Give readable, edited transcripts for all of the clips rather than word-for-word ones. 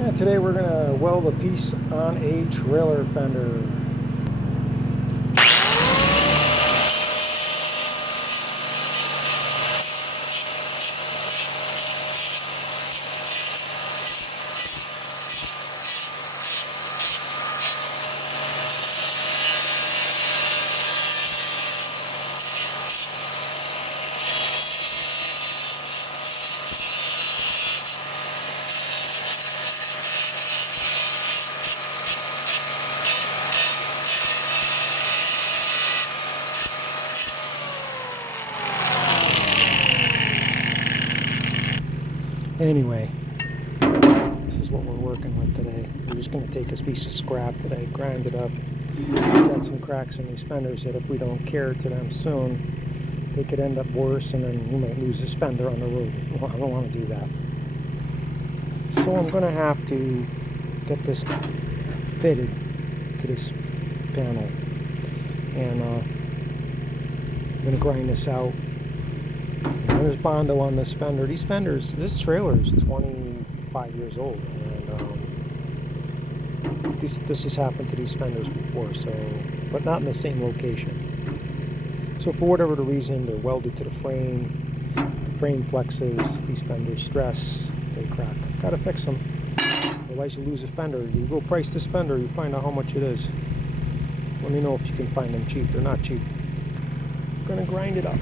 And today we're going to weld a piece on a trailer fender. Anyway, this is what we're working with today. We're just going to take this piece of scrap today, grind it up. Got some cracks in these fenders that if we don't care to them soon, they could end up worse, and then we might lose this fender on the road. Well, I don't want to do that. So I'm going to have to get this fitted to this panel, and I'm going to grind this out. And there's Bondo on this fender. These fenders, this trailer is 25 years old, and this has happened to these fenders before, so, but not in the same location. So for whatever the reason, they're welded to the frame flexes, these fenders stress, they crack. Gotta fix them, otherwise you lose a fender. You go price this fender, you find out how much it is. Let me know if you can find them cheap. They're not cheap. I'm gonna grind it up.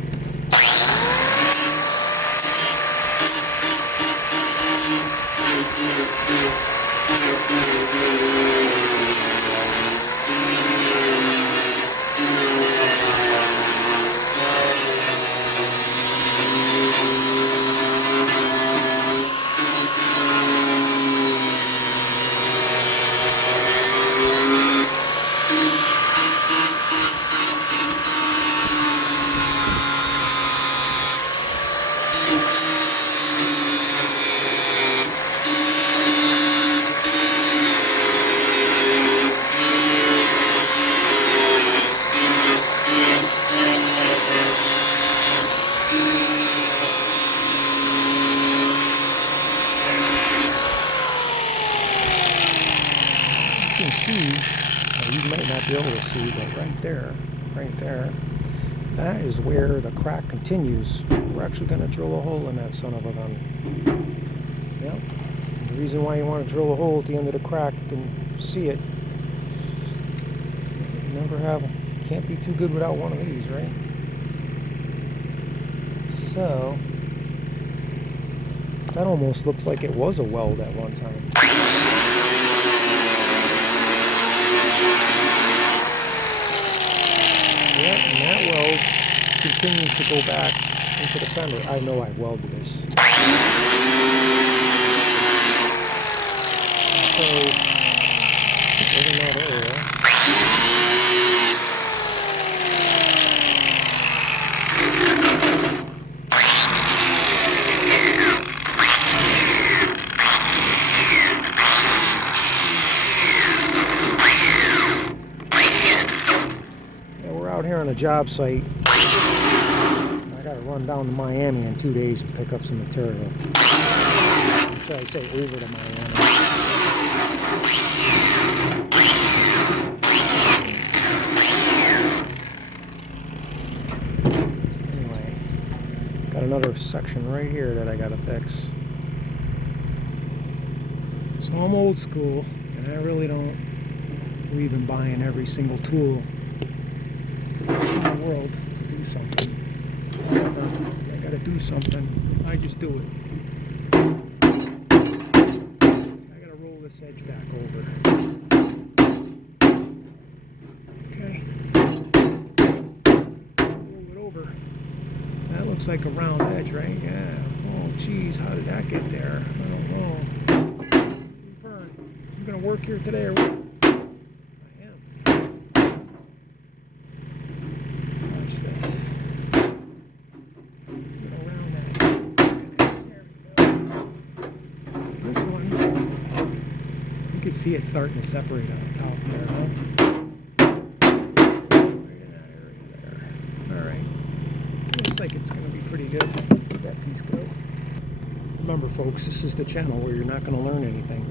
You might not be able to see, but right there, that is where the crack continues. We're actually going to drill a hole in that son of a gun. Yep. And the reason why you want to drill a hole at the end of the crack, you can see it. Can't be too good without one of these, right? So, that almost looks like it was a weld at one time. Yeah, and that weld continues to go back into the fender. I know I welded this. So, right in that area. Out here on a job site. I gotta run down to Miami in 2 days and pick up some material. Should I say over to Miami? Anyway, got another section right here that I gotta fix. So I'm old school, and I really don't believe in buying every single tool in the world to do something. However, I gotta do something, I just do it. So I gotta roll this edge back over. Okay. Roll it over. That looks like a round edge, right? Yeah. Oh geez, how did that get there? I don't know. I'm gonna work here today or what? See it starting to separate on the top there, huh? Right in that area there. Alright. Looks like it's going to be pretty good. Let that piece go. Remember folks, this is the channel where you're not going to learn anything.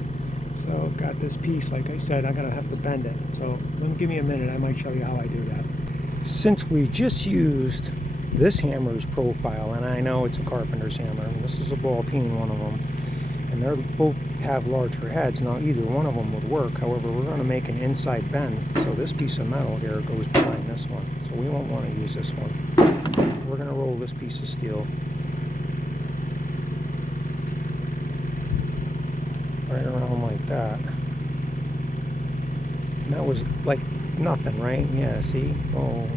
So got this piece, like I said, I'm gonna have to bend it. So give me a minute, I might show you how I do that. Since we just used this hammer's profile, and I know it's a carpenter's hammer, and this is a ball peen, one of them, and they both have larger heads. Now either one of them would work. However, we're going to make an inside bend, so this piece of metal here goes behind this one, so we won't want to use this one. We're going to roll this piece of steel right around like that. And that was like nothing, right? Yeah, see? Oh,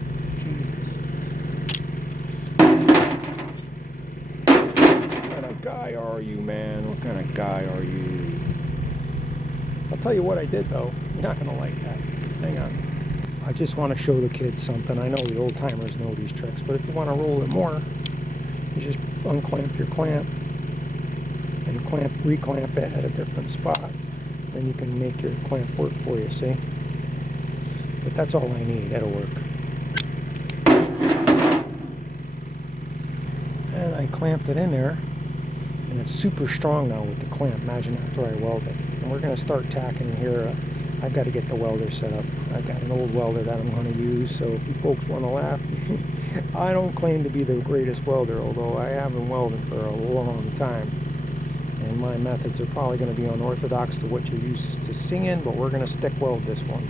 what kind of guy are you, man? What kind of guy are you? I'll tell you what I did, though. You're not going to like that. Hang on. I just want to show the kids something. I know the old timers know these tricks, but if you want to roll it more, you just unclamp your clamp and reclamp it at a different spot. Then you can make your clamp work for you, see? But that's all I need. That'll work. And I clamped it in there, and it's super strong now with the clamp. Imagine after I weld it. And we're going to start tacking here. I've got to get the welder set up. I've got an old welder that I'm going to use, so if you folks want to laugh, I don't claim to be the greatest welder, although I have been welding for a long time. And my methods are probably going to be unorthodox to what you're used to seeing, but we're going to stick weld this one.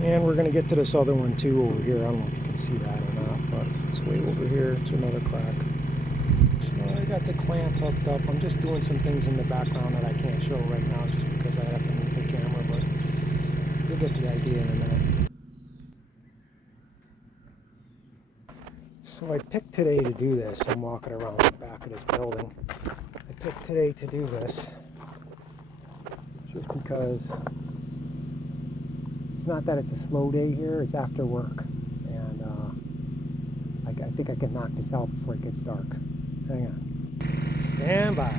And we're going to get to this other one too over here. I don't know if you can see that or not, but it's way over here. It's another crack. So I got the clamp hooked up. I'm just doing some things in the background that I can't show right now just because I have to move the camera, but you'll get the idea in a minute. So I picked today to do this. I'm walking around the back of this building. I picked today to do this just because it's not that it's a slow day here, it's after work. And I think I can knock this out before it gets dark. Hang on. Stand by.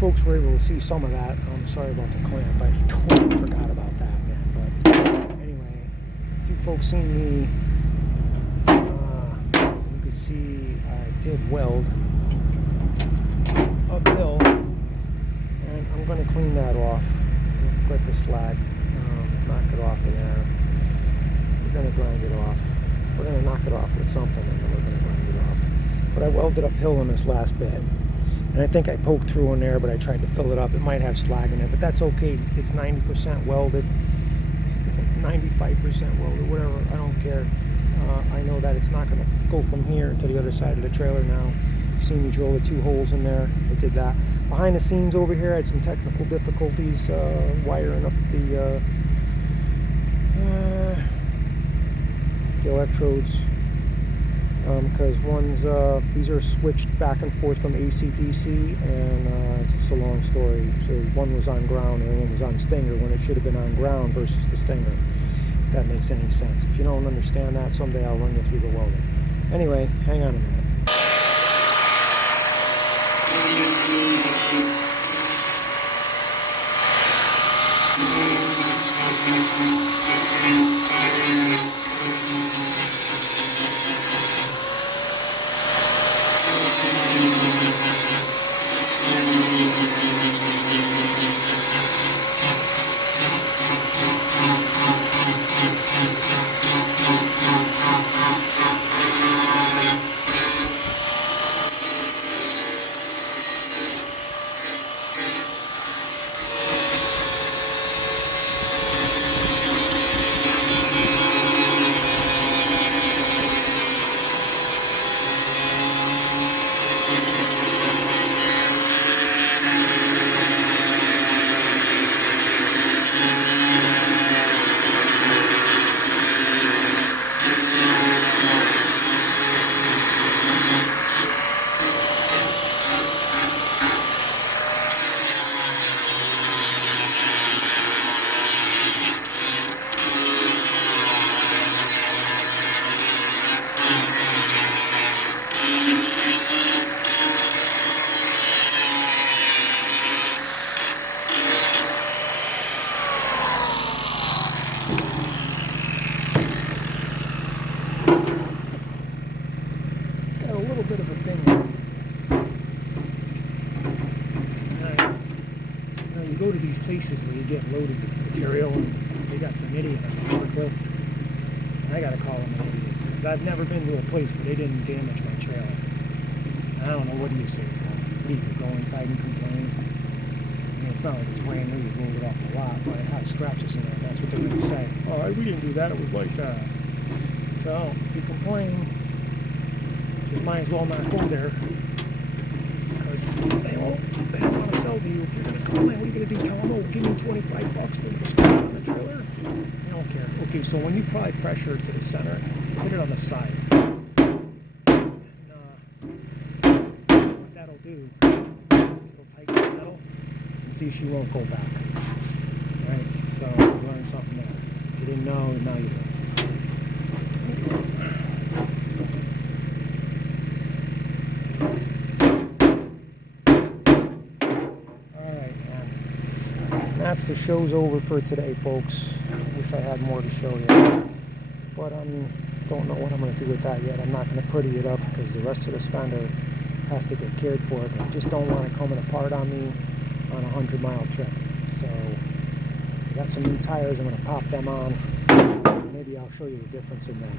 Folks were able to see some of that. I'm sorry about the clamp. I totally forgot about that, man. But anyway, if you folks seen me, you could see I did weld uphill, and I'm going to clean that off. Let the slag knock it off of there. grind it off. We're going to knock it off with something, and then we're going to grind it off. But I welded uphill on this last bit. And I think I poked through in there, but I tried to fill it up. It might have slag in it, but that's okay. It's 90% welded, 95% welded, whatever. I don't care. I know that it's not going to go from here to the other side of the trailer now. You see me drill the 2 holes in there. I did that. Behind the scenes over here, I had some technical difficulties wiring up the electrodes. Because these are switched back and forth from AC to DC, and it's just a long story. So one was on ground and one was on stinger when it should have been on ground versus the stinger. If that makes any sense. If you don't understand that, someday I'll run you through the welding. Anyway, hang on a minute. Go to these places where you get loaded with material and they got some idiot on the forklift. I gotta call them an idiot because I've never been to a place where they didn't damage my trailer. I don't know, what do you say to them? What do you do, go inside and complain? I mean, it's not like it's brand new, you rolled it off the lot, but it has scratches in it. That's what they're gonna say. Oh, we didn't do that, it was like that. So if you complain, you might as well not go there. They don't want to sell to you. If you're going to complain, what are you going to do? Tell them, oh, give me $25 for the scratch on the trailer? They don't care. Okay, so when you apply pressure to the center, put it on the side. And, what that'll do, it'll tighten the metal and see if she won't go back. Right? So you learned something there. If you didn't know, now you do. That's the show's over for today, folks. Wish I had more to show you, but don't know what I'm going to do with that yet. I'm not going to pretty it up because the rest of the fender has to get cared for, but I just don't want it coming apart on me on a 100-mile trip. So I got some new tires. I'm going to pop them on. Maybe I'll show you the difference in them.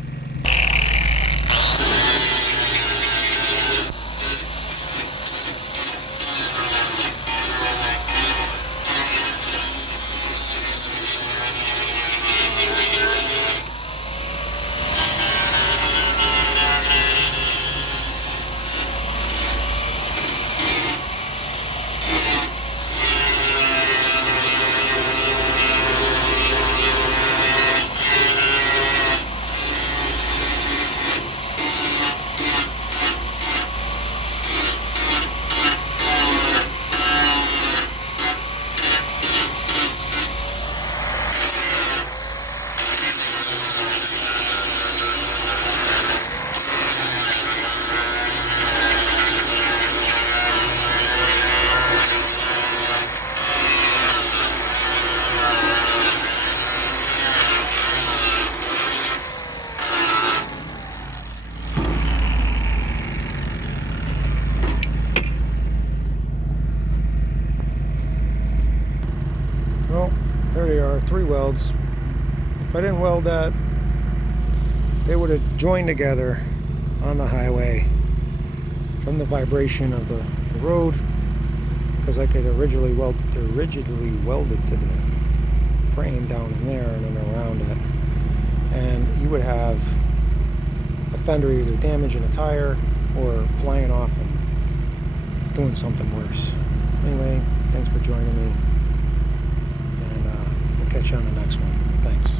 Well, there they are, 3 welds. If I didn't weld that, they would have joined together on the highway from the vibration of the road, because like they're rigidly welded to the frame down in there and then around it, and you would have a fender either damaging a tire or flying off and doing something worse. Anyway, thanks for joining me, and we'll catch you on the next one. Thanks.